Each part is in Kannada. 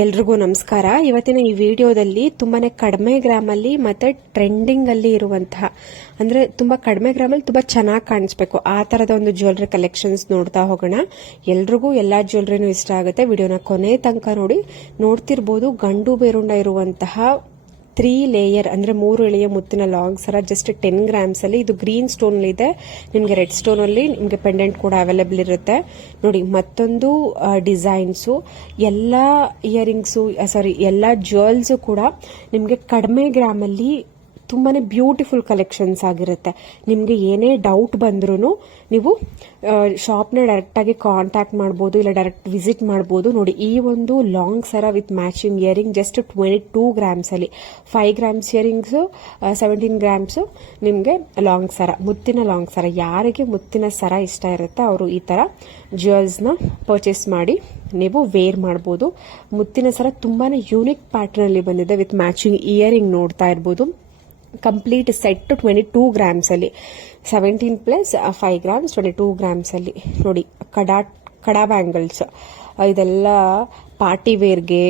ಎಲ್ರಿಗೂ ನಮಸ್ಕಾರ. ಇವತ್ತಿನ ಈ ವಿಡಿಯೋದಲ್ಲಿ ತುಂಬಾನೇ ಕಡಿಮೆ ಗ್ರಾಮಲ್ಲಿ ಮತ್ತೆ ಟ್ರೆಂಡಿಂಗ್ ಅಲ್ಲಿ ಇರುವಂತಹ ಅಂದ್ರೆ ತುಂಬಾ ಕಡಿಮೆ ಗ್ರಾಮಲ್ಲಿ ತುಂಬಾ ಚೆನ್ನಾಗಿ ಕಾಣಿಸ್ಬೇಕು ಆ ತರದ ಒಂದು ಜ್ಯುವೆಲರಿ ಕಲೆಕ್ಷನ್ಸ್ ನೋಡ್ತಾ ಹೋಗೋಣ. ಎಲ್ರಿಗೂ ಎಲ್ಲಾ ಜ್ಯುವೆಲರಿನೂ ಇಷ್ಟ ಆಗುತ್ತೆ. ವಿಡಿಯೋನ ಕೊನೆ ತನಕ ನೋಡ್ತಿರ್ಬೋದು. ಗಂಡು ಬೇರುಂಡ ಇರುವಂತಹ 3 ಲೇಯರ್ ಅಂದ್ರೆ 3 ಎಳೆಯ ಮುತ್ತಿನ ಲಾಂಗ್ ಸರ ಜಸ್ಟ್ 10 ಗ್ರಾಮ್ಸ್ ಅಲ್ಲಿ. ಇದು ಗ್ರೀನ್ ಸ್ಟೋನ್ ಇದೆ. ನಿಮ್ಗೆ ರೆಡ್ ಸ್ಟೋನ್ ಅಲ್ಲಿ ನಿಮ್ಗೆ ಪೆಂಡೆಂಟ್ ಕೂಡ ಅವೈಲೇಬಲ್ ಇರುತ್ತೆ. ನೋಡಿ ಮತ್ತೊಂದು ಡಿಸೈನ್ಸು, ಎಲ್ಲಾ ಇಯರಿಂಗ್ಸು ಎಲ್ಲಾ ಜ್ಯುವೆಲ್ಸ್ ಕೂಡ ನಿಮ್ಗೆ ಕಡಿಮೆ ಗ್ರಾಮ್ ಅಲ್ಲಿ ತುಂಬಾನೇ ಬ್ಯೂಟಿಫುಲ್ ಕಲೆಕ್ಷನ್ಸ್ ಆಗಿರುತ್ತೆ. ನಿಮ್ಗೆ ಏನೇ ಡೌಟ್ ಬಂದ್ರೂ ನೀವು ಶಾಪ್ನ ಡೈರೆಕ್ಟ್ ಆಗಿ ಕಾಂಟ್ಯಾಕ್ಟ್ ಮಾಡಬಹುದು, ಇಲ್ಲ ಡೈರೆಕ್ಟ್ ವಿಸಿಟ್ ಮಾಡಬಹುದು. ನೋಡಿ ಈ ಒಂದು ಲಾಂಗ್ ಸರ with matching earring just 22 grams ಅಲ್ಲಿ. 5 ಗ್ರಾಮ್ಸ್ ಇಯರಿಂಗ್ಸ್, 17 ಗ್ರಾಮ್ಸ್ ನಿಮ್ಗೆ ಲಾಂಗ್ ಸರ, ಮುತ್ತಿನ ಲಾಂಗ್ ಸರ. ಯಾರಿಗೆ ಮುತ್ತಿನ ಸರ ಇಷ್ಟ ಇರುತ್ತೆ ಅವರು ಈ ತರ ಜ್ಯುವೆಲ್ಸ್ ನ ಪರ್ಚೇಸ್ ಮಾಡಿ ನೀವು ವೇರ್ ಮಾಡಬಹುದು. ಮುತ್ತಿನ ಸರ ತುಂಬಾನೇ ಯೂನಿಕ್ ಪ್ಯಾಟರ್ನ್ ಅಲ್ಲಿ ಬಂದಿದೆ ವಿತ್ ಮ್ಯಾಚಿಂಗ್ ಇಯರಿಂಗ್ ನೋಡ್ತಾ ಇರಬಹುದು. ಕಂಪ್ಲೀಟ್ ಸೆಟ್ 22 ಗ್ರಾಮ್ಸ್ ಅಲ್ಲಿ, 17 ಪ್ಲಸ್ 5 ಗ್ರಾಮ್ಸ್ 22 ಗ್ರಾಮ್ಸ್ ಅಲ್ಲಿ. ನೋಡಿ ಕಡಾ ಬ್ಯಾಂಗಲ್ಸ್, ಇದೆಲ್ಲ ಪಾರ್ಟಿ ವೇರ್ಗೆ,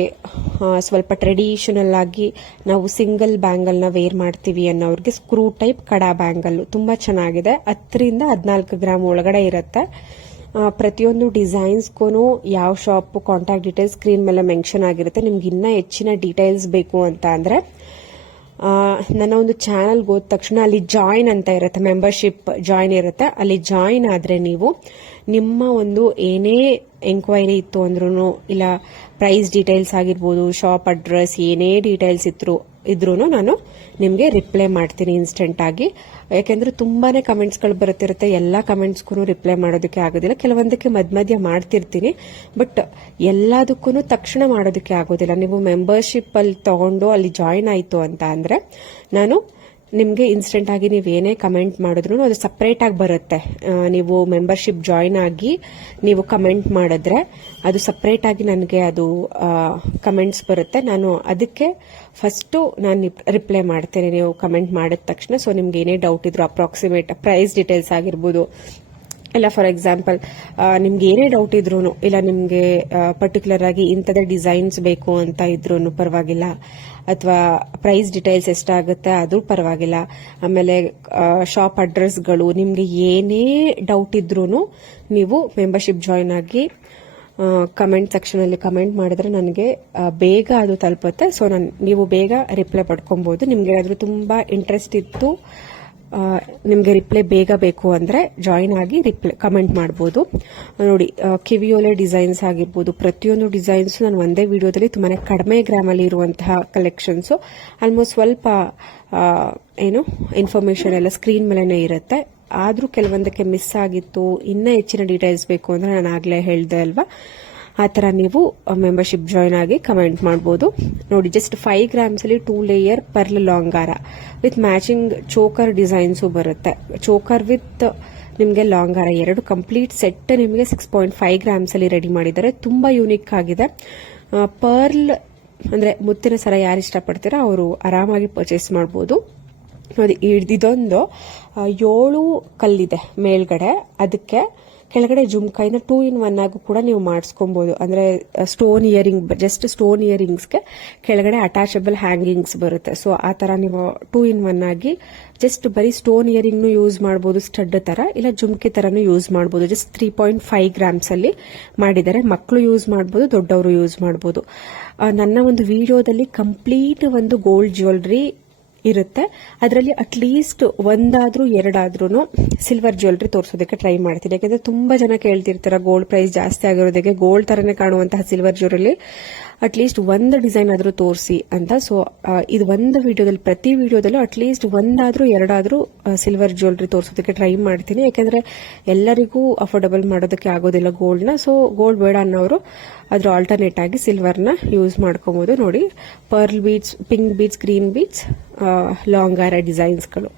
ಸ್ವಲ್ಪ ಟ್ರೆಡಿಷನಲ್ ಆಗಿ ನಾವು ಸಿಂಗಲ್ ಬ್ಯಾಂಗಲ್ ನ ವೇರ್ ಮಾಡ್ತೀವಿ ಅನ್ನೋರಿಗೆ ಸ್ಕ್ರೂ ಟೈಪ್ ಕಡಾ ಬ್ಯಾಂಗಲ್ ತುಂಬಾ ಚೆನ್ನಾಗಿದೆ. 10 ರಿಂದ 14 ಗ್ರಾಮ್ ಒಳಗಡೆ ಇರುತ್ತೆ. ಪ್ರತಿಯೊಂದು ಡಿಸೈನ್ಸ್ಗೂ ಯಾವ ಶಾಪ್ ಕಾಂಟ್ಯಾಕ್ಟ್ ಡೀಟೇಲ್ಸ್ ಸ್ಕ್ರೀನ್ ಮೇಲೆ ಮೆನ್ಷನ್ ಆಗಿರುತ್ತೆ. ನಿಮ್ಗೆ ಇನ್ನೂ ಹೆಚ್ಚಿನ ಡೀಟೇಲ್ಸ್ ಬೇಕು ಅಂತ ಅಂದ್ರೆ ನನ್ನ ಒಂದು ಚಾನಲ್ಗೆ ಹೋದ ತಕ್ಷಣ ಅಲ್ಲಿ ಜಾಯಿನ್ ಅಂತ ಇರುತ್ತೆ, ಮೆಂಬರ್ಶಿಪ್ ಜಾಯಿನ್ ಇರುತ್ತೆ. ಅಲ್ಲಿ ಜಾಯಿನ್ ಆದ್ರೆ ನೀವು ನಿಮ್ಮ ಒಂದು ಏನೇ ಎಂಕ್ವೈರಿ ಇತ್ತು ಅಂದ್ರೂ, ಇಲ್ಲ ಪ್ರೈಸ್ ಡೀಟೇಲ್ಸ್ ಆಗಿರ್ಬೋದು, ಶಾಪ್ ಅಡ್ರೆಸ್, ಏನೇ ಡೀಟೇಲ್ಸ್ ಇದ್ರೂ ನಾನು ನಿಮ್ಗೆ ರಿಪ್ಲೈ ಮಾಡ್ತೀನಿ ಇನ್ಸ್ಟೆಂಟ್ ಆಗಿ. ಯಾಕೆಂದ್ರೆ ತುಂಬಾನೇ ಕಮೆಂಟ್ಸ್ಗಳು ಬರುತ್ತಿರುತ್ತೆ. ಎಲ್ಲಾ ಕಮೆಂಟ್ಸ್ಗೂ ರಿಪ್ಲೈ ಮಾಡೋದಕ್ಕೆ ಆಗೋದಿಲ್ಲ. ಕೆಲವೊಂದಕ್ಕೆ ಮಧ್ಯ ಮಾಡ್ತಿರ್ತೀನಿ, ಬಟ್ ಎಲ್ಲದಕ್ಕೂ ತಕ್ಷಣ ಮಾಡೋದಕ್ಕೆ ಆಗೋದಿಲ್ಲ. ನೀವು ಮೆಂಬರ್ಶಿಪ್ ಅಲ್ಲಿ ತಗೊಂಡು ಅಲ್ಲಿ ಜಾಯಿನ್ ಆಯ್ತು ಅಂತ ಅಂದ್ರೆ ನಾನು ನಿಮ್ಗೆ ಇನ್ಸ್ಟೆಂಟ್ ಆಗಿ ನೀವು ಏನೇ ಕಮೆಂಟ್ ಮಾಡಿದ್ರು ಅದು ಸಪರೇಟ್ ಆಗಿ ಬರುತ್ತೆ. ನೀವು ಮೆಂಬರ್ಶಿಪ್ ಜಾಯಿನ್ ಆಗಿ ನೀವು ಕಮೆಂಟ್ ಮಾಡಿದ್ರೆ ಅದು ಸಪರೇಟ್ ಆಗಿ ನನಗೆ ಅದು ಕಮೆಂಟ್ಸ್ ಬರುತ್ತೆ. ನಾನು ಅದಕ್ಕೆ ಫಸ್ಟ್ ನಾನು ರಿಪ್ಲೈ ಮಾಡ್ತೇನೆ ನೀವು ಕಮೆಂಟ್ ಮಾಡಿದ ತಕ್ಷಣ. ಸೊ ನಿಮ್ಗೆ ಏನೇ ಡೌಟ್ ಇದ್ರು, ಅಪ್ರಾಕ್ಸಿಮೇಟ್ ಪ್ರೈಸ್ ಡೀಟೇಲ್ಸ್ ಆಗಿರ್ಬೋದು, ಇಲ್ಲ ಫಾರ್ ಎಕ್ಸಾಂಪಲ್ ನಿಮ್ಗೆ ಏನೇ ಡೌಟ್ ಇದ್ರು, ಇಲ್ಲ ನಿಮ್ಗೆ ಪರ್ಟಿಕ್ಯುಲರ್ ಆಗಿ ಇಂಥದೇ ಡಿಸೈನ್ಸ್ ಬೇಕು ಅಂತ ಇದ್ರು ಪರವಾಗಿಲ್ಲ, ಅಥವಾ ಪ್ರೈಸ್ ಡೀಟೇಲ್ಸ್ ಎಷ್ಟಾಗುತ್ತೆ ಅದು ಪರವಾಗಿಲ್ಲ, ಆಮೇಲೆ ಶಾಪ್ ಅಡ್ರೆಸ್ಗಳು, ನಿಮ್ಗೆ ಏನೇ ಡೌಟ್ ಇದ್ರೂ ನೀವು ಮೆಂಬರ್ಶಿಪ್ ಜಾಯಿನ್ ಆಗಿ ಕಮೆಂಟ್ ಸೆಕ್ಷನ್ ಅಲ್ಲಿ ಕಮೆಂಟ್ ಮಾಡಿದ್ರೆ ನನಗೆ ಬೇಗ ಅದು ತಲುಪುತ್ತೆ. ಸೊ ನೀವು ಬೇಗ ರಿಪ್ಲೈ ಪಡ್ಕೊಬಹುದು. ನಿಮ್ಗೆ ಏನಾದ್ರೂ ತುಂಬಾ ಇಂಟ್ರೆಸ್ಟ್ ಇತ್ತು, ನಿಮ್ಗೆ ರಿಪ್ಲೈ ಬೇಗ ಬೇಕು ಅಂದ್ರೆ ಜಾಯಿನ್ ಆಗಿ ಕಮೆಂಟ್ ಮಾಡಬಹುದು. ನೋಡಿ ಕಿವಿಯೋಲೆ ಡಿಸೈನ್ಸ್ ಆಗಿರ್ಬೋದು, ಪ್ರತಿಯೊಂದು ಡಿಸೈನ್ಸ್ ನಾನು ಒಂದೇ ವಿಡಿಯೋದಲ್ಲಿ ತುಂಬಾನೇ ಕಡಿಮೆ ಗ್ರಾಮ್ ಅಲ್ಲಿ ಇರುವಂತಹ ಕಲೆಕ್ಷನ್ಸ್. ಆಲ್ಮೋಸ್ಟ್ ಸ್ವಲ್ಪ ಇನ್ಫಾರ್ಮೇಶನ್ ಎಲ್ಲ ಸ್ಕ್ರೀನ್ ಮೇಲೆನೆ ಇರುತ್ತೆ. ಆದ್ರೂ ಕೆಲವೊಂದಕ್ಕೆ ಮಿಸ್ ಆಗಿತ್ತು, ಇನ್ನ ಹೆಚ್ಚಿನ ಡೀಟೇಲ್ಸ್ ಬೇಕು ಅಂದ್ರೆ ನಾನು ಆಗ್ಲೇ ಹೇಳ್ದೆ ಅಲ್ವಾ, ಆ ತರ ನೀವು ಮೆಂಬರ್ಶಿಪ್ ಜಾಯಿನ್ ಆಗಿ ಕಮೆಂಟ್ ಮಾಡಬಹುದು. ನೋಡಿ ಜಸ್ಟ್ 5 ಗ್ರಾಮ್ಸ್ ಅಲ್ಲಿ 2 ಲೇಯರ್ ಪರ್ಲ್ ಲಾಂಗಾರ ವಿತ್ ಮ್ಯಾಚಿಂಗ್ ಚೋಕರ್ ಡಿಸೈನ್ಸ್ ಬರುತ್ತೆ. ಚೋಕರ್ ವಿತ್ ನಿಮ್ಗೆ ಲಾಂಗಾರ ಎರಡು ಕಂಪ್ಲೀಟ್ ಸೆಟ್ ನಿಮಗೆ 6.5 ಗ್ರಾಮ್ಸ್ ಅಲ್ಲಿ ರೆಡಿ ಮಾಡಿದ್ದಾರೆ. ತುಂಬಾ ಯೂನಿಕ್ ಆಗಿದೆ. ಪರ್ಲ್ ಅಂದ್ರೆ ಮುತ್ತಿನ ಸರ ಯಾರು ಇಷ್ಟಪಡ್ತೀರಾ ಅವರು ಆರಾಮಾಗಿ ಪರ್ಚೇಸ್ ಮಾಡಬಹುದು. ನೋಡಿ ಇದೊಂದು 7 ಕಲ್ಲಿದೆ ಮೇಲ್ಗಡೆ, ಅದಕ್ಕೆ ಕೆಳಗಡೆ ಜುಮ್ಕಾಯಿನ 2 in 1 ಆಗೂ ಕೂಡ ನೀವು ಮಾಡಿಸ್ಕೊಬಹುದು. ಅಂದ್ರೆ ಸ್ಟೋನ್ ಇಯರಿಂಗ್, ಜಸ್ಟ್ ಸ್ಟೋನ್ ಇಯರಿಂಗ್ಸ್ಗೆ ಕೆಳಗಡೆ ಅಟ್ಯಾಚಬಲ್ ಹ್ಯಾಂಗಿಂಗ್ಸ್ ಬರುತ್ತೆ. ಸೊ ಆ ತರ ನೀವು 2 in 1 ಆಗಿ ಜಸ್ಟ್ ಬರೀ ಸ್ಟೋನ್ ಇಯರಿಂಗ್ ಯೂಸ್ ಮಾಡಬಹುದು, ಸ್ಟಡ್ ತರ, ಇಲ್ಲ ಜುಮ್ಕಿ ತರನು ಯೂಸ್ ಮಾಡಬಹುದು. ಜಸ್ಟ್ 3.5 ಗ್ರಾಮ್ಸ್ ಅಲ್ಲಿ ಮಾಡಿದ್ದಾರೆ. ಮಕ್ಕಳು ಯೂಸ್ ಮಾಡಬಹುದು, ದೊಡ್ಡವರು ಯೂಸ್ ಮಾಡಬಹುದು. ನನ್ನ ಒಂದು ವಿಡಿಯೋದಲ್ಲಿ ಕಂಪ್ಲೀಟ್ ಒಂದು ಗೋಲ್ಡ್ ಜ್ಯುವೆಲರಿ ಇರುತ್ತೆ. ಅದರಲ್ಲಿ ಅಟ್ಲೀಸ್ಟ್ ಒಂದಾದ್ರೂ ಎರಡಾದ್ರೂ ಸಿಲ್ವರ್ ಜ್ಯುವೆಲರಿ ತೋರಿಸೋದಕ್ಕೆ ಟ್ರೈ ಮಾಡ್ತೀನಿ. ಯಾಕಂದ್ರೆ ತುಂಬಾ ಜನ ಕೇಳ್ತಿರ್ತಾರೆ ಗೋಲ್ಡ್ ಪ್ರೈಸ್ ಜಾಸ್ತಿ ಆಗಿರೋದಕ್ಕೆ ಗೋಲ್ಡ್ ತರನೇ ಕಾಣುವಂತಹ ಸಿಲ್ವರ್ ಜ್ಯುವೆಲರಿ ಅಟ್ಲೀಸ್ಟ್ ಒಂದು ಡಿಸೈನ್ ಆದ್ರೂ ತೋರಿಸಿ ಅಂತ. ಸೊ ಇದು ಒಂದು ವಿಡಿಯೋದಲ್ಲಿ, ಪ್ರತಿ ವಿಡಿಯೋದಲ್ಲೂ ಅಟ್ಲೀಸ್ಟ್ ಒಂದಾದ್ರೂ ಎರಡಾದ್ರೂ ಸಿಲ್ವರ್ ಜ್ಯುವೆಲರಿ ತೋರಿಸೋದಕ್ಕೆ ಟ್ರೈ ಮಾಡ್ತೀನಿ. ಯಾಕಂದ್ರೆ ಎಲ್ಲರಿಗೂ ಅಫೋರ್ಡಬಲ್ ಮಾಡೋದಕ್ಕೆ ಆಗೋದಿಲ್ಲ ಗೋಲ್ಡ್ನ. ಸೊ ಗೋಲ್ಡ್ ಬೇಡ ಅನ್ನೋರು ಅದ್ರ ಆಲ್ಟರ್ನೇಟ್ ಆಗಿ ಸಿಲ್ವರ್ನ ಯೂಸ್ ಮಾಡ್ಕೋಬಹುದು. ನೋಡಿ pearl beads, pink beads, green beads, ಲಾಂಗಾರ ಡಿಸೈನ್ಸ್ಗಳು.